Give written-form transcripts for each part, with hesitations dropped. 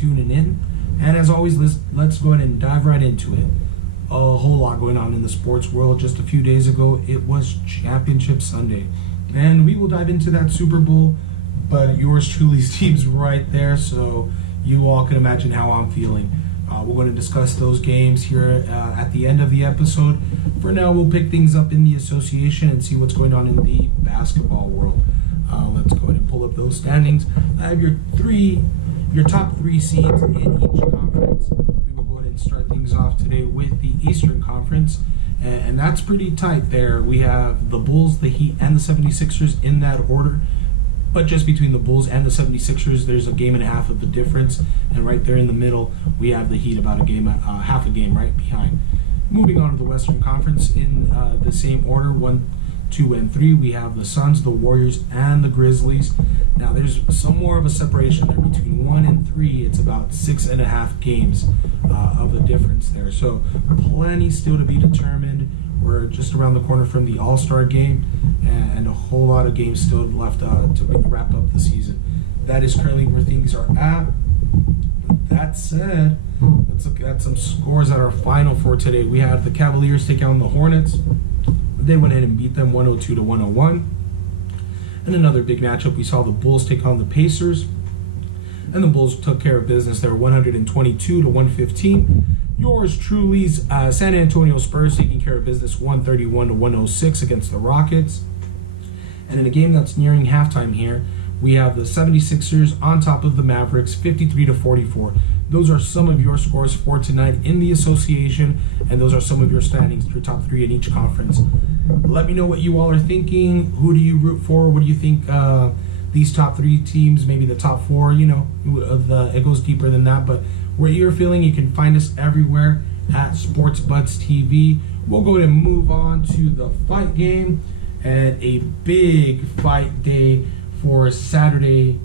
tuning in. And as always, let's go ahead and dive right into it. A whole lot going on in the sports world. Just a few days ago, it was Championship Sunday. And we will dive into that Super Bowl, but yours truly's team's right there, so you all can imagine how I'm feeling. We're going to discuss those games here at the end of the episode. For now, we'll pick things up in the association and see what's going on in the basketball world. Let's go ahead and pull up those standings. I have your top three seeds in each conference. We will go ahead and start things off today with the Eastern Conference, and that's pretty tight there. We have the Bulls, the Heat, and the 76ers in that order. But just between the Bulls and the 76ers, there's a game and a half of the difference. And right there in the middle, we have the Heat about half a game right behind. Moving on to the Western Conference in the same order, 1, 2, and 3, we have the Suns, the Warriors, and the Grizzlies. Now, there's some more of a separation there. Between 1 and 3, it's about 6.5 games of a difference there. So plenty still to be determined. We're just around the corner from the All-Star game, and a whole lot of games still left to wrap up the season. That is currently where things are at. That said, let's look at some scores that are final for today. We had the Cavaliers take on the Hornets. They went ahead and beat them 102-101. And another big matchup, we saw the Bulls take on the Pacers. And the Bulls took care of business. They were 122-115. Yours truly's San Antonio Spurs taking care of business 131-106 against the Rockets. And in a game that's nearing halftime here, we have the 76ers on top of the Mavericks 53-44. Those are some of your scores for tonight in the association, and those are some of your standings, your top three in each conference. Let me know what you all are thinking. Who do you root for? What do you think these top three teams, maybe the top four, it goes deeper than that, but where you're feeling, you can find us everywhere at Sports Buds TV. We'll go ahead and move on to the fight game, and a big fight day for Saturday,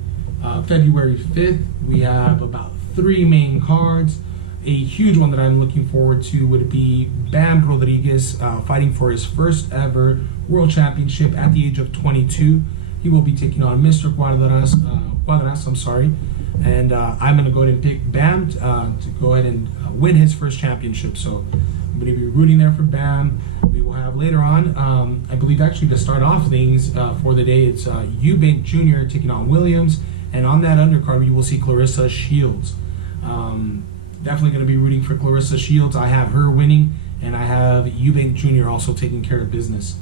February 5th. We have about 3 main cards. A huge one that I'm looking forward to would be Bam Rodriguez fighting for his first ever world championship at the age of 22. He will be taking on Mr. Guadras, and I'm going to go ahead and pick Bam to go ahead and win his first championship. So I'm going to be rooting there for Bam. We will have later on, I believe actually to start off things for the day, it's Eubank Jr. taking on Williams. And on that undercard, you will see Clarissa Shields. Definitely going to be rooting for Clarissa Shields. I have her winning, and I have Eubank Jr. also taking care of business.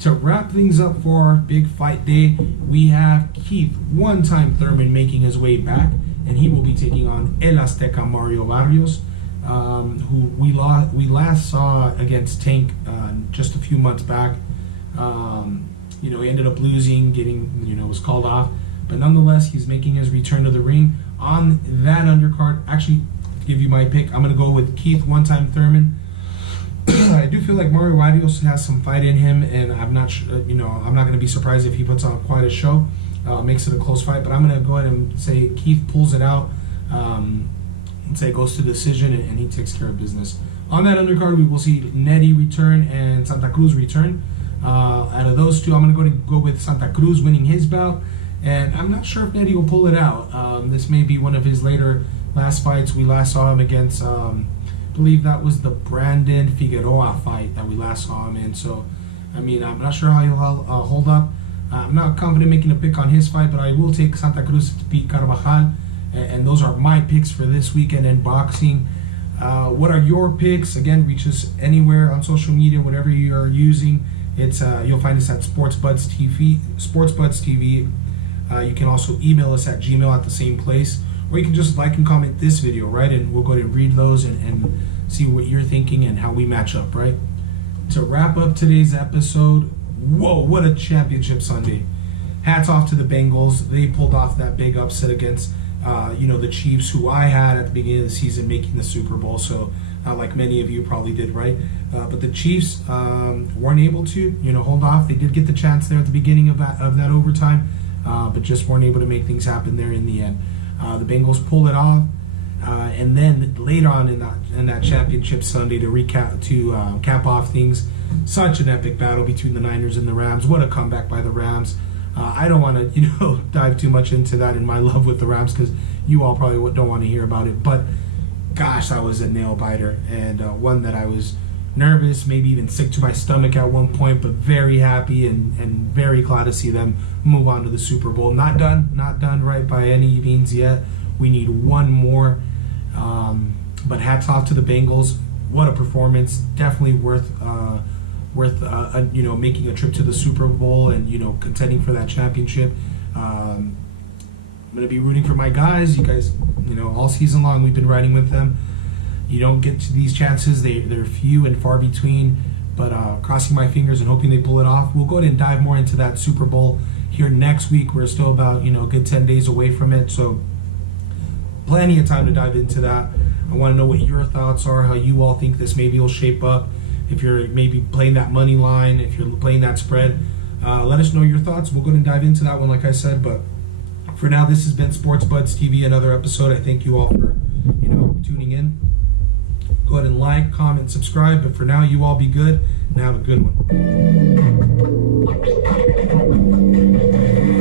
To wrap things up for our big fight day, we have Keith, one-time Thurman, making his way back, and he will be taking on El Azteca Mario Barrios, who we last saw against Tank just a few months back. He ended up losing, was called off, but nonetheless, he's making his return to the ring. On that undercard, actually, to give you my pick, I'm going to go with Keith, one-time Thurman. I do feel like Mario Barrios has some fight in him, and I'm not sure, I'm not going to be surprised if he puts on quite a show, makes it a close fight, but I'm going to go ahead and say Keith pulls it out, and say it goes to decision, and he takes care of business. On that undercard, we will see Nettie return and Santa Cruz return. Out of those two, I'm going to go with Santa Cruz winning his bout, and I'm not sure if Nettie will pull it out. This may be one of his last fights. We last saw him against I believe that was the Brandon Figueroa fight that we last saw him in. So, I'm not sure how he'll hold up. I'm not confident making a pick on his fight, but I will take Santa Cruz to beat Carvajal. And those are my picks for this weekend in boxing. What are your picks? Again, reach us anywhere on social media, whatever you are using. It's you'll find us at Sports Buds TV. You can also email us at Gmail at the same place. Or you can just like and comment this video, right? And we'll go ahead and read those and see what you're thinking and how we match up, right? To wrap up today's episode, whoa, what a championship Sunday. Hats off to the Bengals. They pulled off that big upset against, the Chiefs, who I had at the beginning of the season making the Super Bowl. So, like many of you probably did, right? But the Chiefs weren't able to, hold off. They did get the chance there at the beginning of that overtime, but just weren't able to make things happen there in the end. The Bengals pulled it off, and then later on in that championship Sunday to cap off things, such an epic battle between the Niners and the Rams. What a comeback by the Rams! I don't want to, dive too much into that in my love with the Rams because you all probably don't want to hear about it. But gosh, that was a nail biter, and one that I was nervous, maybe even sick to my stomach at one point, but very happy and very glad to see them move on to the Super Bowl. Not done right by any means yet. We need one more. But hats off to the Bengals. What a performance! Definitely worth making a trip to the Super Bowl and contending for that championship. I'm gonna be rooting for my guys. You guys, all season long we've been riding with them. You don't get to these chances; they're few and far between. But crossing my fingers and hoping they pull it off. We'll go ahead and dive more into that Super Bowl here next week. We're still about a good 10 days away from it, so plenty of time to dive into that. I want to know what your thoughts are, how you all think this maybe will shape up. If you're maybe playing that money line, if you're playing that spread, let us know your thoughts. We'll go ahead and dive into that one, like I said. But for now, this has been Sports Buds TV, another episode. I thank you all for tuning in. Go ahead and like, comment, subscribe. But for now, you all be good and have a good one.